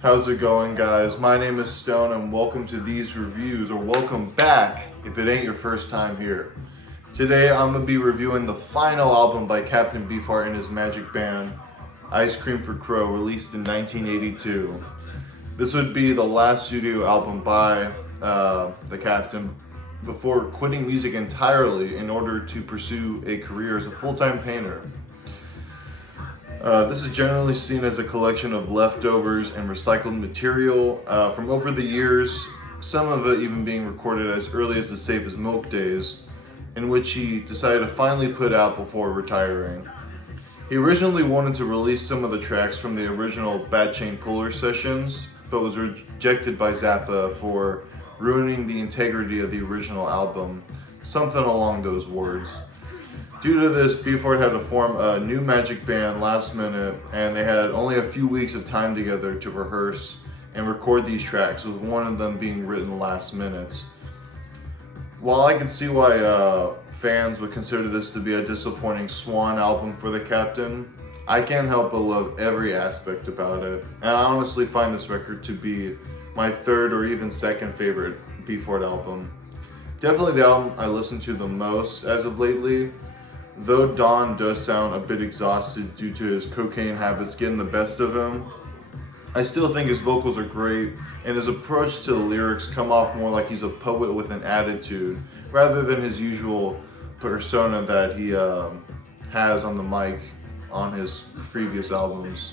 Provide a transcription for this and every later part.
How's it going, guys? My name is Stone and welcome to these reviews, or welcome back if it ain't your first time here. Today I'm going to be reviewing the final album by Captain Beefheart and his magic band, Ice Cream for Crow, released in 1982. This would be the last studio album by the Captain before quitting music entirely in order to pursue a career as a full-time painter. This is generally seen as a collection of leftovers and recycled material from over the years, some of it even being recorded as early as the Safe as Milk days, in which he decided to finally put out before retiring. He originally wanted to release some of the tracks from the original Bad Chain Puller sessions, but was rejected by Zappa for ruining the integrity of the original album, something along those words. Due to this, Beefheart had to form a new magic band last minute, and they had only a few weeks of time together to rehearse and record these tracks, with one of them being written last minute. While I can see why fans would consider this to be a disappointing swan album for the Captain, I can't help but love every aspect about it, and I honestly find this record to be my third or even second favorite Beefheart album. Definitely the album I listen to the most as of lately. Though Don does sound a bit exhausted due to his cocaine habits getting the best of him, I still think his vocals are great, and his approach to the lyrics come off more like he's a poet with an attitude, rather than his usual persona that he has on the mic on his previous albums.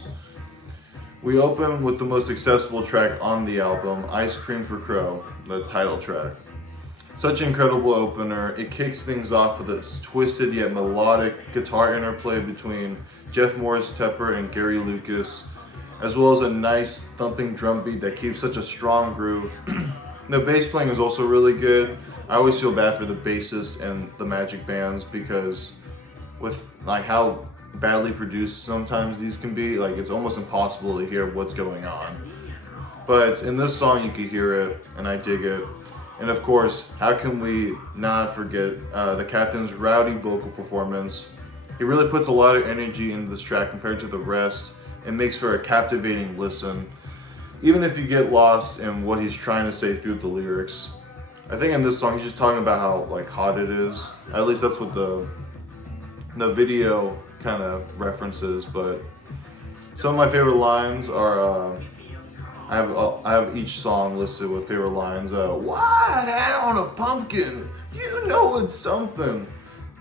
We open with the most accessible track on the album, Ice Cream for Crow, the title track. Such an incredible opener. It kicks things off with this twisted yet melodic guitar interplay between Jeff Morris Tepper and Gary Lucas, as well as a nice thumping drum beat that keeps such a strong groove. The bass playing is also really good. I always feel bad for the bassist and the magic bands because with like how badly produced sometimes these can be, like it's almost impossible to hear what's going on. But in this song you can hear it, and I dig it. And of course, how can we not forget the Captain's rowdy vocal performance? He really puts a lot of energy into this track compared to the rest, and makes for a captivating listen, even if you get lost in what he's trying to say through the lyrics. I think in this song he's just talking about how like hot it is. At least that's what the video kind of references. But some of my favorite lines are. I have each song listed with favorite lines. White hat on a pumpkin, you know it's something.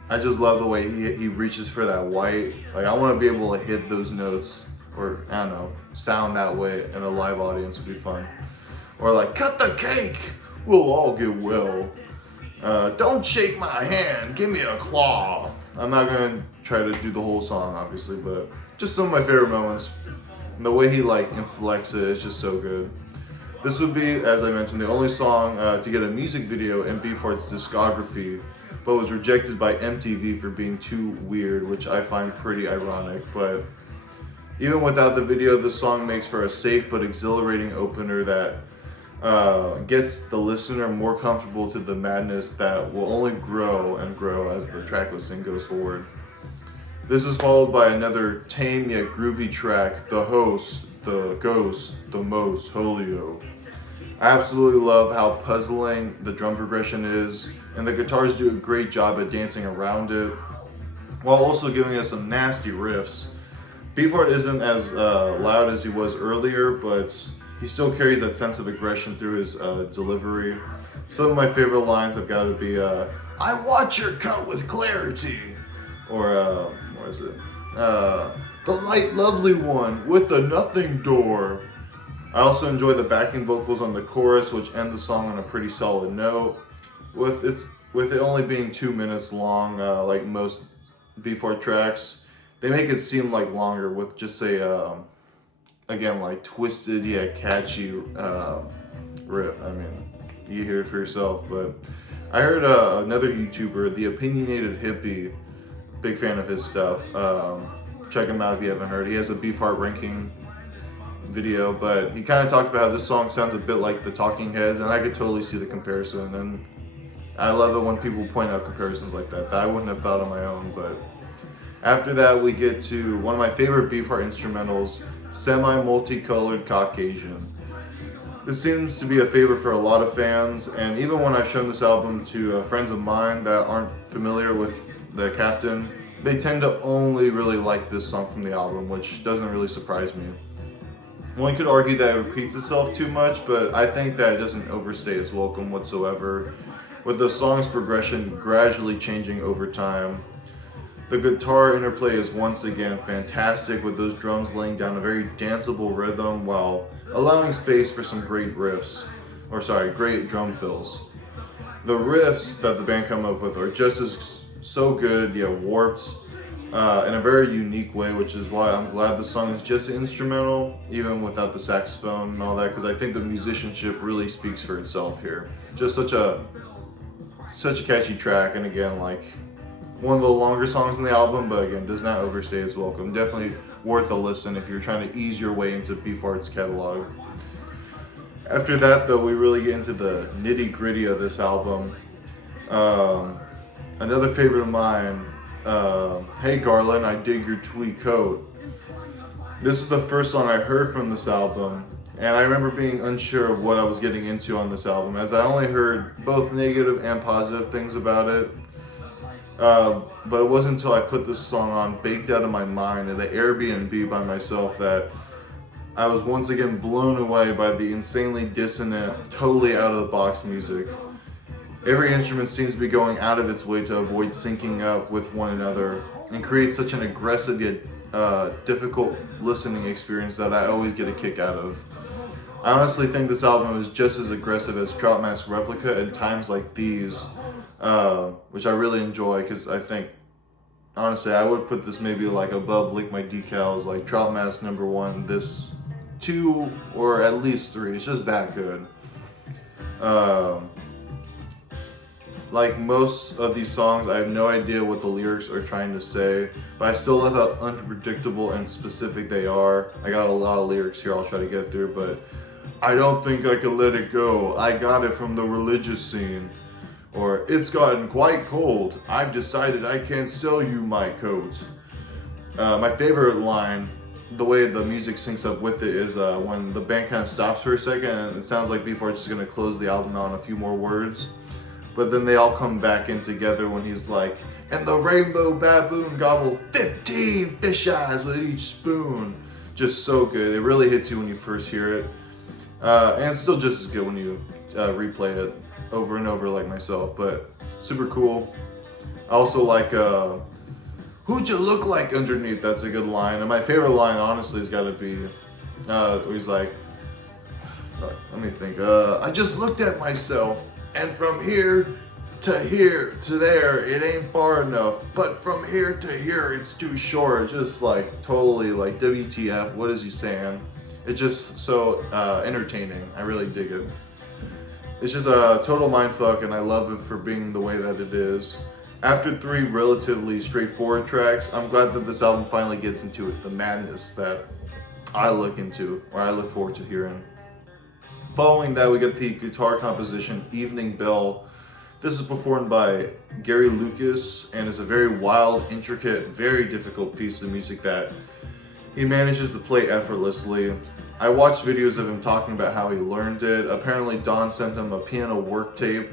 I just love the way he reaches for that white. Like I want to be able to hit those notes, or I don't know, sound that way in a live audience would be fun. Or like, cut the cake, we'll all get well. Don't shake my hand, give me a claw. I'm not gonna try to do the whole song, obviously, but just some of my favorite moments. And the way he like inflects it is just so good. This would be, as I mentioned, the only song to get a music video in Beefheart's discography, but was rejected by MTV for being too weird, which I find pretty ironic. But even without the video, this song makes for a safe but exhilarating opener that gets the listener more comfortable to the madness that will only grow and grow as the track listing goes forward. This is followed by another tame yet groovy track, The Host, The Ghost, The Most, Holio. I absolutely love how puzzling the drum progression is, and the guitars do a great job at dancing around it, while also giving us some nasty riffs. Beefheart isn't as loud as he was earlier, but he still carries that sense of aggression through his delivery. Some of my favorite lines have got to be, I watch your cut with clarity, or what is it? The light lovely one with the nothing door. I also enjoy the backing vocals on the chorus, which end the song on a pretty solid note. With it only being 2 minutes long, like most Beefheart tracks, they make it seem like longer with just a, again, like twisted yet catchy riff. I mean, you hear it for yourself. But I heard another YouTuber, The Opinionated Hippie, big fan of his stuff. Check him out if you haven't heard. He has a Beefheart ranking video, but he kind of talked about how this song sounds a bit like the Talking Heads, and I could totally see the comparison. And I love it when people point out comparisons like that I wouldn't have thought on my own. But after that, we get to one of my favorite Beefheart instrumentals, semi-multicolored Caucasian. This seems to be a favorite for a lot of fans, and even when I've shown this album to friends of mine that aren't familiar with the Captain, they tend to only really like this song from the album, which doesn't really surprise me. One could argue that it repeats itself too much, but I think that it doesn't overstay its welcome whatsoever, with the song's progression gradually changing over time. The guitar interplay is once again fantastic, with those drums laying down a very danceable rhythm while allowing space for some great riffs, great drum fills. The riffs that the band come up with are just as so good, yet warped in a very unique way, which is why I'm glad the song is just instrumental, even without the saxophone and all that, because I think the musicianship really speaks for itself here. Just such a catchy track, and again, like, one of the longer songs in the album, but again, does not overstay its welcome. Definitely worth a listen if you're trying to ease your way into Beefheart's catalog. After that, though, we really get into the nitty-gritty of this album. Another favorite of mine, Hey Garland, I Dig Your Tweed Coat. This is the first song I heard from this album, and I remember being unsure of what I was getting into on this album, as I only heard both negative and positive things about it. But it wasn't until I put this song on, baked out of my mind, at an Airbnb by myself, that I was once again blown away by the insanely dissonant, totally out of the box music. Every instrument seems to be going out of its way to avoid syncing up with one another, and create such an aggressive yet difficult listening experience that I always get a kick out of. I honestly think this album is just as aggressive as Trout Mask Replica at times like these, which I really enjoy, because I think, honestly, I would put this maybe like above Lick My Decals, like Trout Mask #1, this 2, or at least 3. It's just that good. Like most of these songs, I have no idea what the lyrics are trying to say, but I still love how unpredictable and specific they are. I got a lot of lyrics here I'll try to get through, but I don't think I can let it go. I got it from the religious scene. Or, it's gotten quite cold. I've decided I can't sell you my coat. My favorite line, the way the music syncs up with it, is when the band kind of stops for a second and it sounds like Beefheart's just going to close the album out on a few more words. But then they all come back in together when he's like, and the rainbow baboon gobbled 15 fish eyes with each spoon. Just so good. It really hits you when you first hear it. And it's still just as good when you replay it over and over like myself, but super cool. I also like, who'd you look like underneath? That's a good line. And my favorite line, honestly, has got to be, he's like, let me think, I just looked at myself, and from here to there, it ain't far enough, but from here to here, it's too short. Just like totally like WTF, what is he saying? It's just so entertaining. I really dig it. It's just a total mindfuck, and I love it for being the way that it is. After 3 relatively straightforward tracks, I'm glad that this album finally gets into it, the madness that I look forward to hearing. Following that, we get the guitar composition Evening Bell. This is performed by Gary Lucas, and it's a very wild, intricate, very difficult piece of music that he manages to play effortlessly. I watched videos of him talking about how he learned it. Apparently Don sent him a piano work tape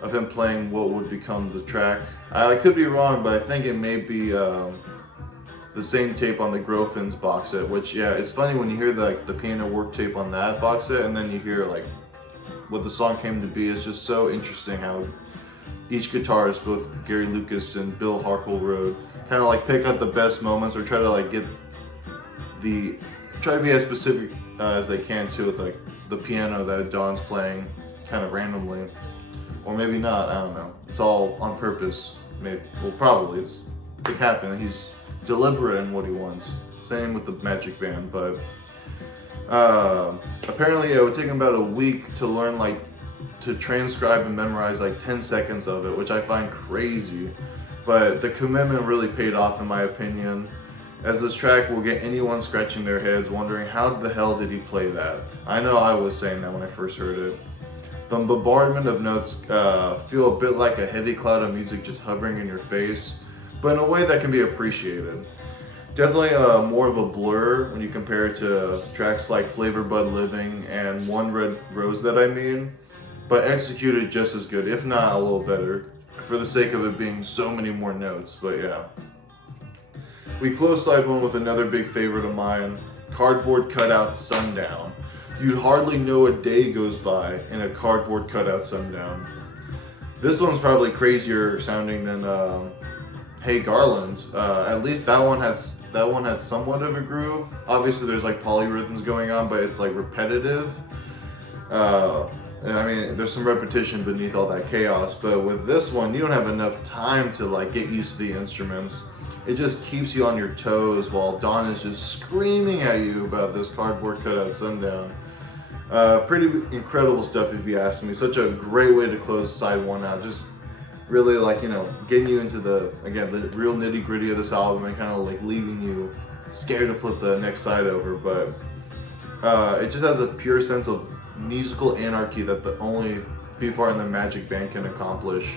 of him playing what would become the track. I could be wrong, but I think it may be the same tape on the Grofins box set, which, yeah, it's funny when you hear the piano work tape on that box set, and then you hear like what the song came to be. It's just so interesting how each guitarist, both Gary Lucas and Bill Harkleroad, kind of like pick out the best moments, or try to like try to be as specific as they can to with like the piano that Don's playing kind of randomly, or maybe not, I don't know. It's all on purpose. Maybe, well, probably it's the Captain. He's deliberate in what he wants. Same with the Magic Band, but apparently it would take him about a week to learn, like, to transcribe and memorize like 10 seconds of it, which I find crazy. But the commitment really paid off, in my opinion, as this track will get anyone scratching their heads wondering how the hell did he play that. I know I was saying that when I first heard it. The bombardment of notes feel a bit like a heavy cloud of music just hovering in your face, but in a way that can be appreciated. Definitely more of a blur when you compare it to tracks like Flavor Bud Living and One Red Rose that I mean, but executed just as good, if not a little better, for the sake of it being so many more notes. But yeah. We close side one with another big favorite of mine, Cardboard Cutout Sundown. You hardly know a day goes by in a cardboard cutout sundown. This one's probably crazier sounding than Hey Garland. At least that one had somewhat of a groove. Obviously, there's like polyrhythms going on, but it's like repetitive. And I mean, there's some repetition beneath all that chaos. But with this one, you don't have enough time to like get used to the instruments. It just keeps you on your toes while Dawn is just screaming at you about this cardboard cutout sundown. Pretty incredible stuff if you ask me. Such a great way to close side one out. Just really like, getting you into the real nitty gritty of this album and kind of like leaving you scared to flip the next side over. But it just has a pure sense of musical anarchy that the only Beefheart and the Magic Band can accomplish.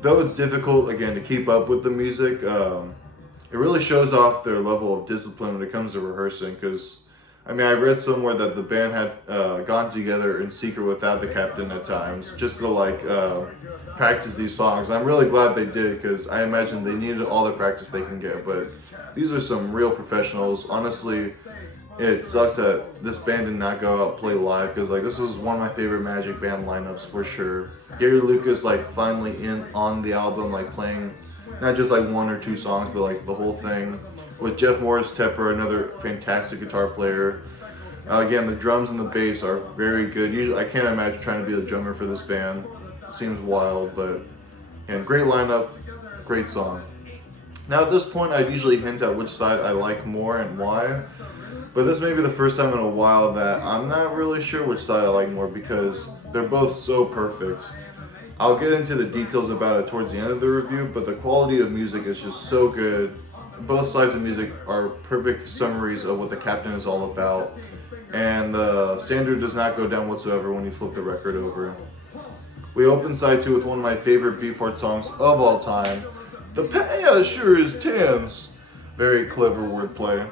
Though it's difficult, again, to keep up with the music, it really shows off their level of discipline when it comes to rehearsing, because I read somewhere that the band had gone together in secret without the captain at times, just to practice these songs. I'm really glad they did, because I imagine they needed all the practice they can get. But these are some real professionals. Honestly, it sucks that this band did not go out and play live, because this is one of my favorite Magic Band lineups for sure. Gary Lucas finally in on the album, playing not just one or two songs, but the whole thing. With Jeff Morris Tepper, another fantastic guitar player. Again, the drums and the bass are very good. Usually, I can't imagine trying to be the drummer for this band. It seems wild, but great lineup, great song. Now at this point, I'd usually hint at which side I like more and why. But this may be the first time in a while that I'm not really sure which side I like more, because they're both so perfect. I'll get into the details about it towards the end of the review, but the quality of music is just so good. Both sides of music are perfect summaries of what the captain is all about, and the standard does not go down whatsoever when you flip the record over. We open side 2 with one of my favorite Beefheart songs of all time, The Paya Sure Is Tense. Very clever wordplay.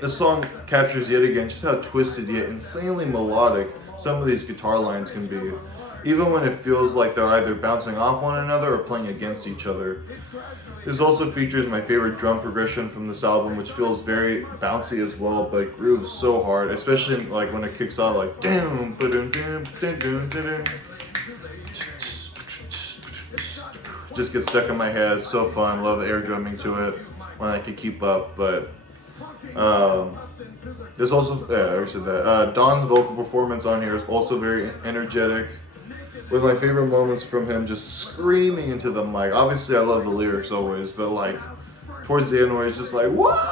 This song captures yet again just how twisted yet insanely melodic some of these guitar lines can be, even when it feels like they're either bouncing off one another or playing against each other. This also features my favorite drum progression from this album, which feels very bouncy as well, but grooves so hard, especially when it kicks off just gets stuck in my head. So fun. Love the air drumming to it when I could keep up. But there's also, I already said that. Don's vocal performance on here is also very energetic, with my favorite moments from him just screaming into the mic. Obviously, I love the lyrics always, but towards the end where he's just whoa,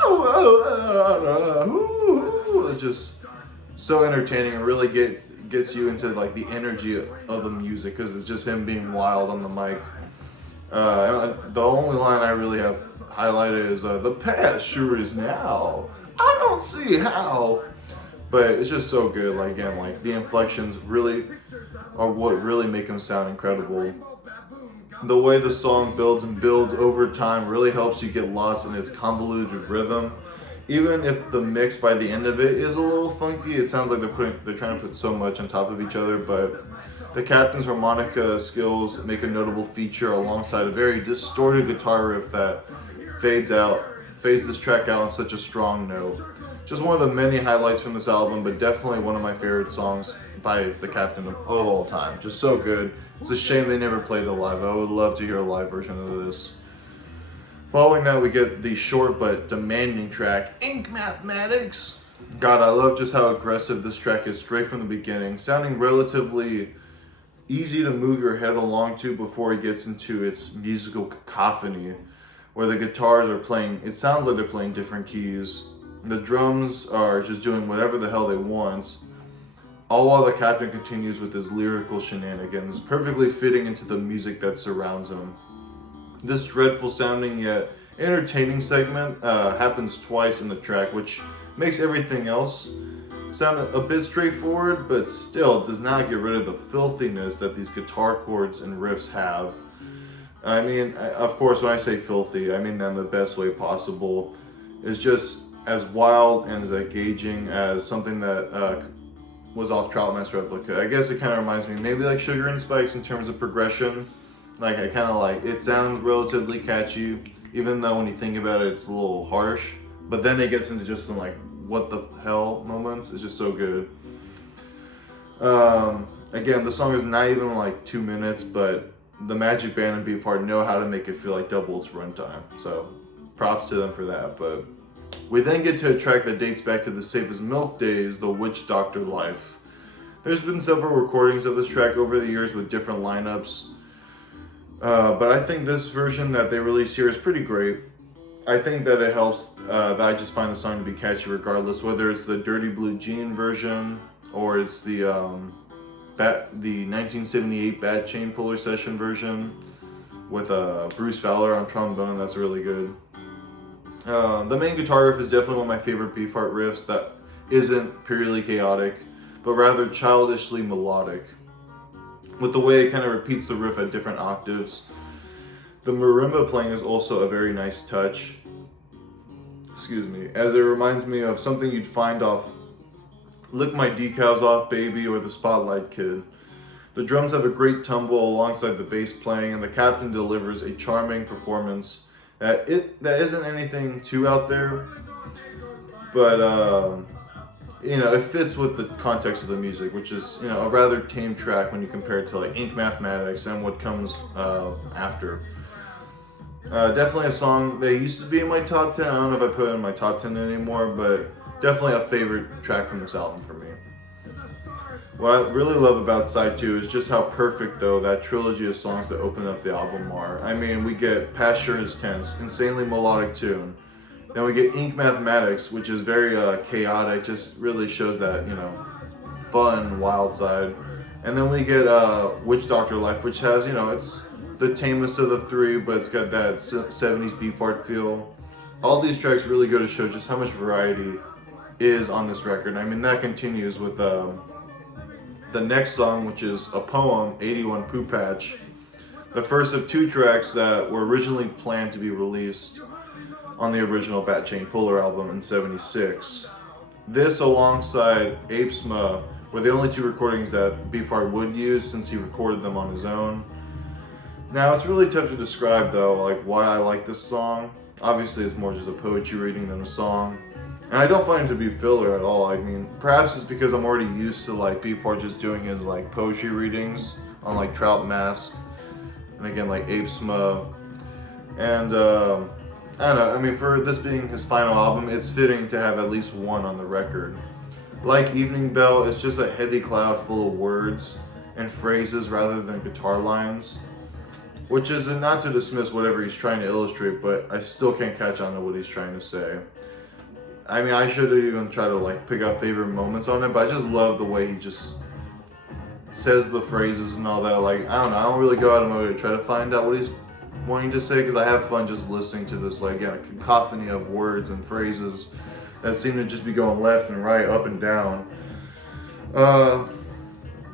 it's just so entertaining and really gets you into the energy of the music, because it's just him being wild on the mic. The only line I really have highlighted is the past sure is now. I don't see how. But it's just so good. The inflections really are what really make him sound incredible. The way the song builds and builds over time really helps you get lost in its convoluted rhythm. Even if the mix by the end of it is a little funky, it sounds like they're trying to put so much on top of each other. But the captain's harmonica skills make a notable feature alongside a very distorted guitar riff that fades this track out on such a strong note. Just one of the many highlights from this album, but definitely one of my favorite songs by the captain of all time. Just so good. It's a shame they never played it live. I would love to hear a live version of this. Following that, we get the short but demanding track, Ink Mathematics. God, I love just how aggressive this track is straight from the beginning, sounding relatively easy to move your head along to before it gets into its musical cacophony, where the guitars are playing, it sounds like they're playing different keys. The drums are just doing whatever the hell they want, all while the captain continues with his lyrical shenanigans, perfectly fitting into the music that surrounds him. This dreadful sounding yet entertaining segment happens twice in the track, which makes everything else sound a bit straightforward, but still does not get rid of the filthiness that these guitar chords and riffs have. Of course, when I say filthy, I mean that in the best way possible. is just as wild and as engaging as something that was off Troutmaster Replica. I guess it kind of reminds me maybe like Sugar and Spikes in terms of progression. Like I kind of like, it sounds relatively catchy, even though when you think about it, it's a little harsh. But then it gets into just some like, what the hell moments. It's just so good. Again, the song is not even like 2 minutes, but the Magic Band and Beefheart know how to make it feel like double its runtime. So props to them for that. But we then get to a track that dates back to the Safe as Milk days, the Witch Doctor Life. There's been several recordings of this track over the years with different lineups. But I think this version that they released here is pretty great. I think that it helps that I just find the song to be catchy regardless, whether it's the Dirty Blue Jean version or it's the 1978 Bad Chain Puller Session version with Bruce Fowler on trombone. That's really good. The main guitar riff is definitely one of my favorite Beefheart riffs that isn't purely chaotic, but rather childishly melodic, with the way it kind of repeats the riff at different octaves. The marimba playing is also a very nice touch, excuse me, as it reminds me of something you'd find off Lick My Decals Off Baby or The Spotlight Kid. The drums have a great tumble alongside the bass playing, and the captain delivers a charming performance that isn't anything too out there, but it fits with the context of the music, which is a rather tame track when you compare it to like Ink Mathematics and what comes after. Definitely a song that used to be in my top 10. I don't know if I put it in my top 10 anymore, but definitely a favorite track from this album for me. What I really love about side 2 is just how perfect, though, that trilogy of songs that open up the album are. I mean, we get Past Sure Is Tense, insanely melodic tune. Then we get Ink Mathematics, which is very chaotic, just really shows that, fun, wild side. And then we get Witch Doctor Life, which has, it's the tamest of the three, but it's got that 70s Beefheart feel. All these tracks really go to show just how much variety is on this record. I mean, that continues with the next song, which is a poem, 81 Poo Patch, the first of 2 tracks that were originally planned to be released on the original Bat Chain Puller album in '76. This, alongside Apesma, were the only 2 recordings that Beefheart would use since he recorded them on his own. Now, it's really tough to describe, though, like why I like this song. Obviously, it's more just a poetry reading than a song. And I don't find it to be filler at all. I mean, perhaps it's because I'm already used to like Beefheart just doing his like poetry readings on like Trout Mask, and again like Apesma. And I don't know, I mean, for this being his final album, it's fitting to have at least one on the record. Like Evening Bell, it's just a heavy cloud full of words and phrases rather than guitar lines. Which is not to dismiss whatever he's trying to illustrate, but I still can't catch on to what he's trying to say. I mean, I should even try to like pick out favorite moments on it, but I just love the way he just says the phrases and all that. Like, I don't know, I don't really go out of my way to try to find out what he's wanting to say, because I have fun just listening to this like cacophony of words and phrases that seem to just be going left and right, up and down.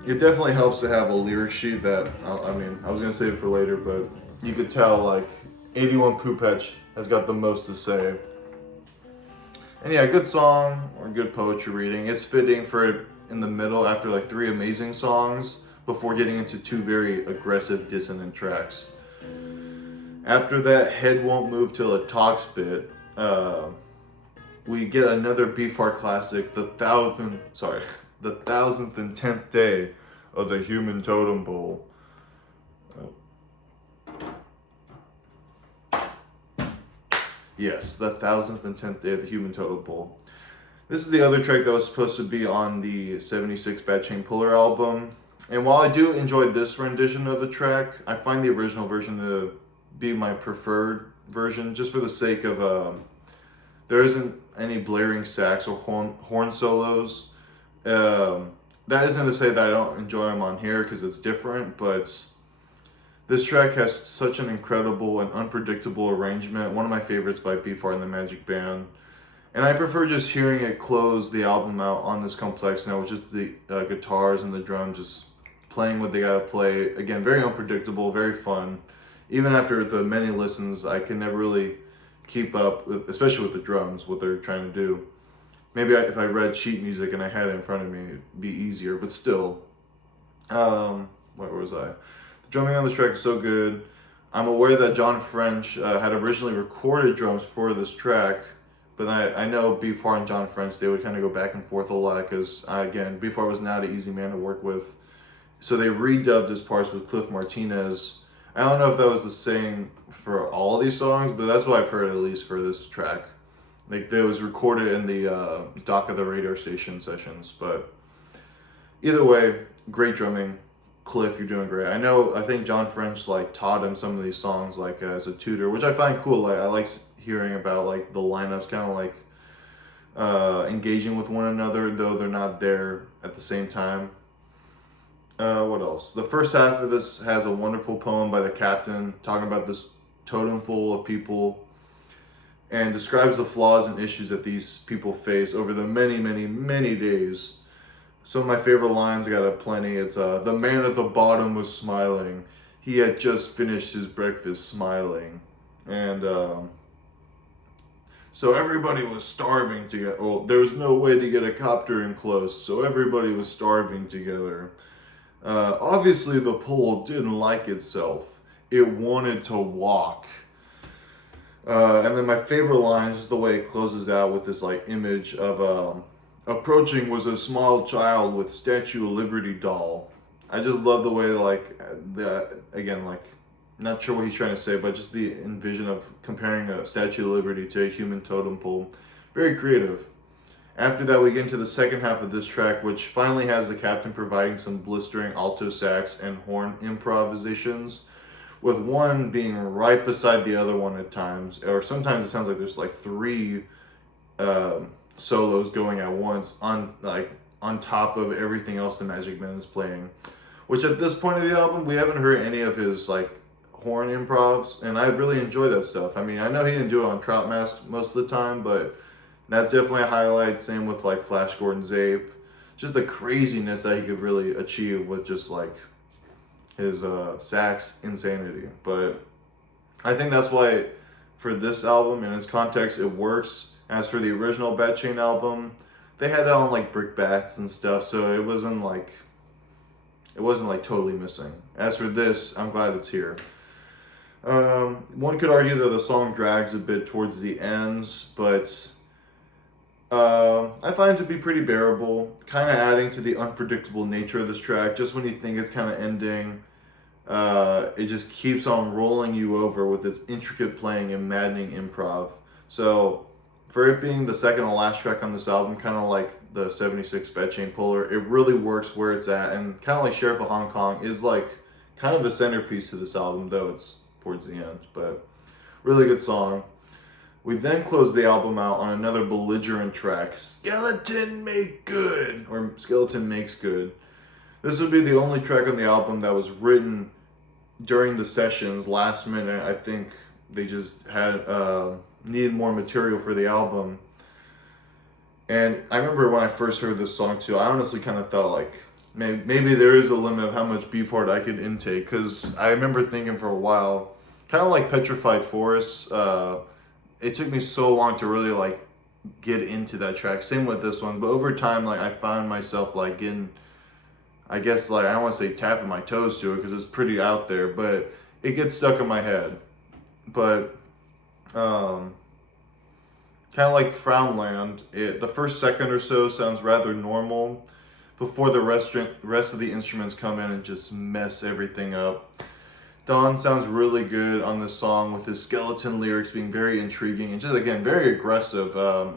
It definitely helps to have a lyric sheet that, I mean, I was going to save it for later, but you could tell, like, 81 Poo Patch has got the most to say. And yeah, good song, or good poetry reading. It's fitting for it in the middle after, like, 3 amazing songs before getting into 2 very aggressive, dissonant tracks. After that, Head Won't Move Till It Talks bit, we get another Beefheart classic, the 1000th day of the Human Totem Pole. Yes, the 1010th day of the Human Totem Pole. This is the other track that was supposed to be on the '76 Bad Chain Puller album. And while I do enjoy this rendition of the track, I find the original version to be my preferred version, just for the sake of there isn't any blaring sax or horn solos. That isn't to say that I don't enjoy them on here, because it's different, but this track has such an incredible and unpredictable arrangement. One of my favorites by Beefheart and the Magic Band. And I prefer just hearing it close the album out on this complex note, with just the guitars and the drums just playing what they gotta play. Again, very unpredictable, very fun. Even after the many listens, I can never really keep up with, especially with the drums, what they're trying to do. Maybe if I read sheet music and I had it in front of me, it'd be easier. But still, where was I? The drumming on this track is so good. I'm aware that John French had originally recorded drums for this track, but I know Beefheart and John French, they would kind of go back and forth a lot because, again, Beefheart was not an easy man to work with. So they redubbed his parts with Cliff Martinez. I don't know if that was the same for all of these songs, but that's what I've heard, at least for this track. Like, it was recorded in the Dock of the Radio Station sessions. But either way, great drumming. Cliff, you're doing great. I think John French like taught him some of these songs like as a tutor, which I find cool. Like I like hearing about like the lineups kind of like engaging with one another, though they're not there at the same time. What else? The first half of this has a wonderful poem by the captain talking about this totem full of people and describes the flaws and issues that these people face over the many, many, many days. Some of my favorite lines, I got a plenty. It's, the man at the bottom was smiling. He had just finished his breakfast smiling. And, so everybody was starving to get, well, there was no way to get a copter in close, so everybody was starving together. Obviously the pole didn't like itself. It wanted to walk. And then my favorite line is just the way it closes out with this like image of, approaching was a small child with Statue of Liberty doll. I just love the way like again, like not sure what he's trying to say, but just the envision of comparing a Statue of Liberty to a human totem pole. Very creative. After that, we get into the second half of this track, which finally has the captain providing some blistering alto sax and horn improvisations, with one being right beside the other one at times, or sometimes it sounds like there's like three solos going at once on top of everything else the Magic Man is playing, which at this point of the album we haven't heard any of his like horn improvs, and I really enjoy that stuff. I mean, I know he didn't do it on Trout Mask most of the time, but that's definitely a highlight. Same with like Flash Gordon's Ape, just the craziness that he could really achieve with just like his sax insanity. But I think that's why for this album in its context it works. As for the original Bat Chain album, they had it on like brick bats and stuff, so it wasn't like totally missing. As for this, I'm glad it's here. One could argue that the song drags a bit towards the ends, but I find it to be pretty bearable, kind of adding to the unpredictable nature of this track. Just when you think it's kind of ending, it just keeps on rolling you over with its intricate playing and maddening improv. So for it being the second and last track on this album, kind of like the 76 Bat Chain Puller, it really works where it's at, and kind of like Sheriff of Hong Kong is like kind of a centerpiece to this album, though it's towards the end, but really good song. We then close the album out on another belligerent track, Skeleton Make Good, or Skeleton Makes Good. This would be the only track on the album that was written during the sessions last minute. I think they just had needed more material for the album. And I remember when I first heard this song too, I honestly kind of thought like maybe there is a limit of how much Beefheart I could intake, because I remember thinking for a while, kind of like Petrified Forest, it took me so long to really like get into that track. Same with this one, but over time, like I found myself like getting, I guess like I don't want to say tapping my toes to it because it's pretty out there, but it gets stuck in my head. But kind of like Frownland, the first second or so sounds rather normal before the rest of the instruments come in and just mess everything up. Don sounds really good on this song with his skeleton lyrics being very intriguing and just again very aggressive, kind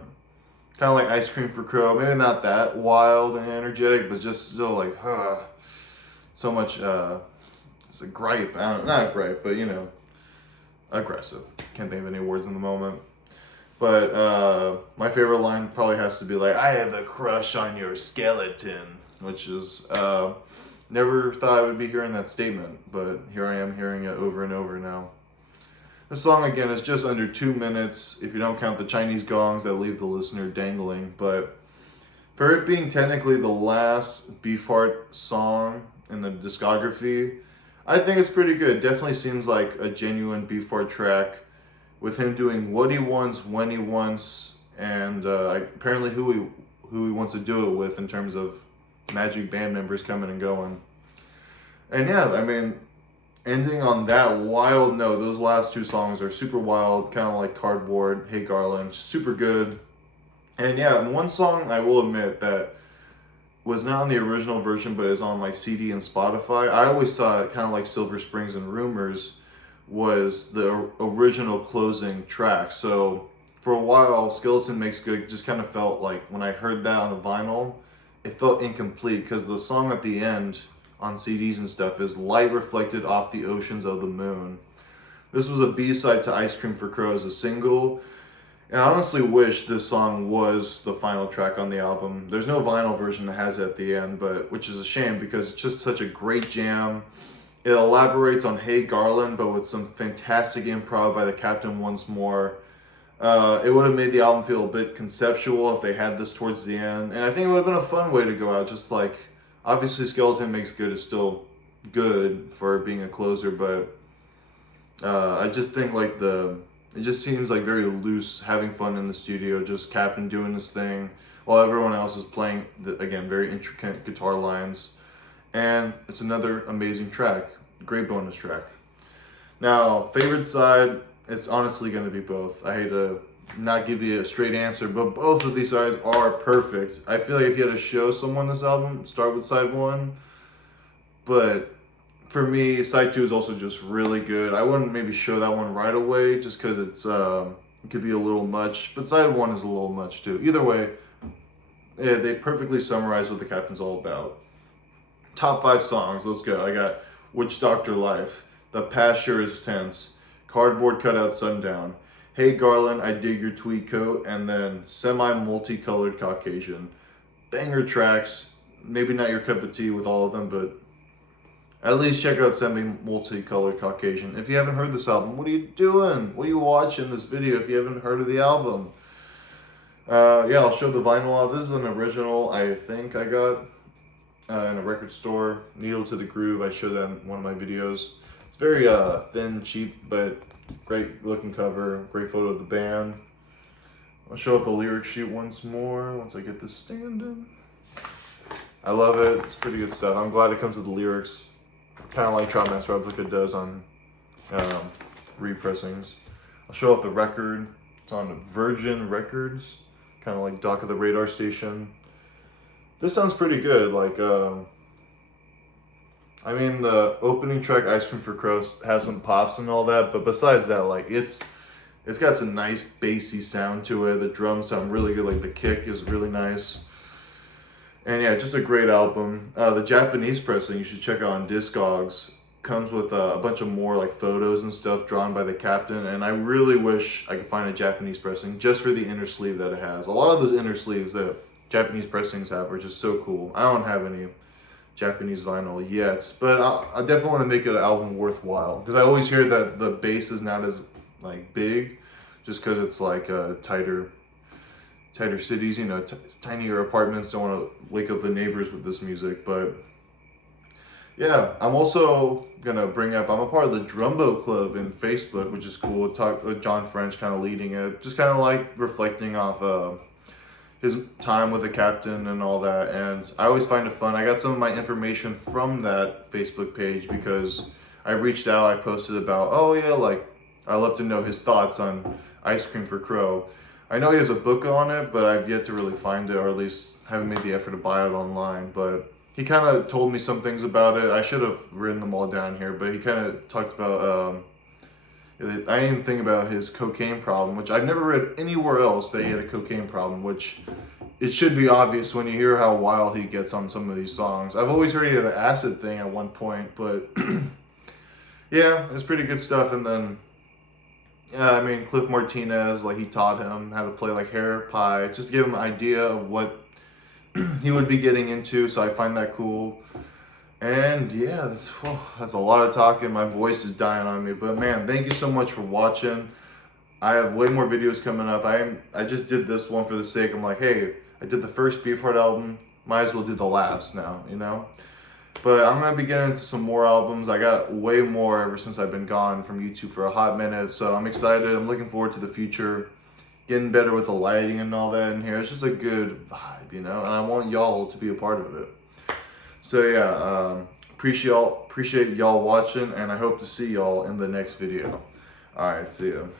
of like Ice Cream for Crow. Maybe not that wild and energetic, but just so like so much it's a gripe. Not a gripe, but you know, aggressive. Can't think of any words in the moment. But my favorite line probably has to be like, I have a crush on your skeleton, which is, never thought I would be hearing that statement, but here I am hearing it over and over now. The song, again, is just under 2 minutes, if you don't count the Chinese gongs that leave the listener dangling, but for it being technically the last Beefheart song in the discography, I think it's pretty good. Definitely seems like a genuine Beefheart track, with him doing what he wants, when he wants, and apparently who he wants to do it with in terms of Magic band members coming and going. And yeah, I mean, ending on that wild note, those last two songs are super wild, kind of like Cardboard, Hey Garland, super good. And yeah, one song I will admit that was not on the original version, but is on like CD and Spotify. I always thought kind of like Silver Springs and Rumors was the original closing track. So for a while, Skeleton Makes Good just kind of felt like when I heard that on the vinyl, it felt incomplete because the song at the end on CDs and stuff is Light Reflected Off the Oceans of the Moon. This was a B-side to Ice Cream for Crows, a single. And I honestly wish this song was the final track on the album. There's no vinyl version that has it at the end, but which is a shame because it's just such a great jam. It elaborates on Hey Garland, but with some fantastic improv by the Captain once more. It would have made the album feel a bit conceptual if they had this towards the end. And I think it would have been a fun way to go out. Just like, obviously Skeleton Makes Good is still good for being a closer, but I just think like it just seems like very loose, having fun in the studio, just Captain doing his thing while everyone else is playing, again, very intricate guitar lines. And it's another amazing track, great bonus track. Now, favorite side, it's honestly going to be both. I hate to not give you a straight answer, but both of these sides are perfect. I feel like if you had to show someone this album, start with side one. But for me, side two is also just really good. I wouldn't maybe show that one right away just because it could be a little much. But side one is a little much too. Either way, yeah, they perfectly summarize what the Captain's all about. Top 5 songs, let's go. I got Witch Doctor Life, The Past Sure Is Tense, Cardboard Cutout Sundown, Hey Garland, I Dig Your Tweed Coat, and then Semi-Multicolored Caucasian. Banger tracks, maybe not your cup of tea with all of them, but at least check out Semi-Multicolored Caucasian. If you haven't heard this album, what are you doing? What are you watching this video if you haven't heard of the album? Yeah, I'll show the vinyl off. This is an original I think I got in a record store. Needle to the Groove, I showed that in one of my videos. It's very thin, cheap, but great looking cover, great photo of the band. I'll show off the lyric sheet once more, once I get this standing. I love it, it's pretty good stuff. I'm glad it comes with the lyrics, kind of like Troutman's Replica does on repressings. I'll show off the record, it's on Virgin Records, kind of like Dock of the Radar Station. This sounds pretty good, like, I mean, the opening track, Ice Cream for Crows, has some pops and all that, but besides that, like, it's got some nice bassy sound to it. The drums sound really good, like, the kick is really nice. And yeah, just a great album. The Japanese pressing, you should check out on Discogs, comes with a bunch of more, like, photos and stuff drawn by the Captain, and I really wish I could find a Japanese pressing just for the inner sleeve that it has. A lot of those inner sleeves that Japanese pressings have are just so cool. I don't have any Japanese vinyl yet, but I definitely want to make an album worthwhile because I always hear that the bass is not as like big, just because it's like tighter cities, you know, tinier apartments. Don't want to wake up the neighbors with this music, but yeah, I'm also gonna bring up. I'm a part of the Drumbo Club in Facebook, which is cool. Talk with John French kind of leading it, just kind of like reflecting off his time with the Captain and all that, and I always find it fun. I got some of my information from that Facebook page because I reached out, I posted about, oh yeah, like, I love to know his thoughts on Ice Cream for Crow. I know he has a book on it, but I've yet to really find it, or at least haven't made the effort to buy it online, but he kind of told me some things about it. I should have written them all down here, but he kind of talked about, I didn't even think about his cocaine problem, which I've never read anywhere else that he had a cocaine problem, which it should be obvious when you hear how wild he gets on some of these songs. I've always heard he had an acid thing at one point, but yeah, it's pretty good stuff. And then, I mean, Cliff Martinez, like he taught him how to play like Hair Pie, just to give him an idea of what he would be getting into, so I find that cool. And yeah, that's a lot of talking. My voice is dying on me. But man, thank you so much for watching. I have way more videos coming up. I just did this one for the sake. I'm like, hey, I did the first Beefheart album. Might as well do the last now, you know? But I'm gonna be getting into some more albums. I got way more ever since I've been gone from YouTube for a hot minute. So I'm excited. I'm looking forward to the future. Getting better with the lighting and all that in here. It's just a good vibe, you know? And I want y'all to be a part of it. So yeah, appreciate y'all watching, and I hope to see y'all in the next video. Alright, see ya.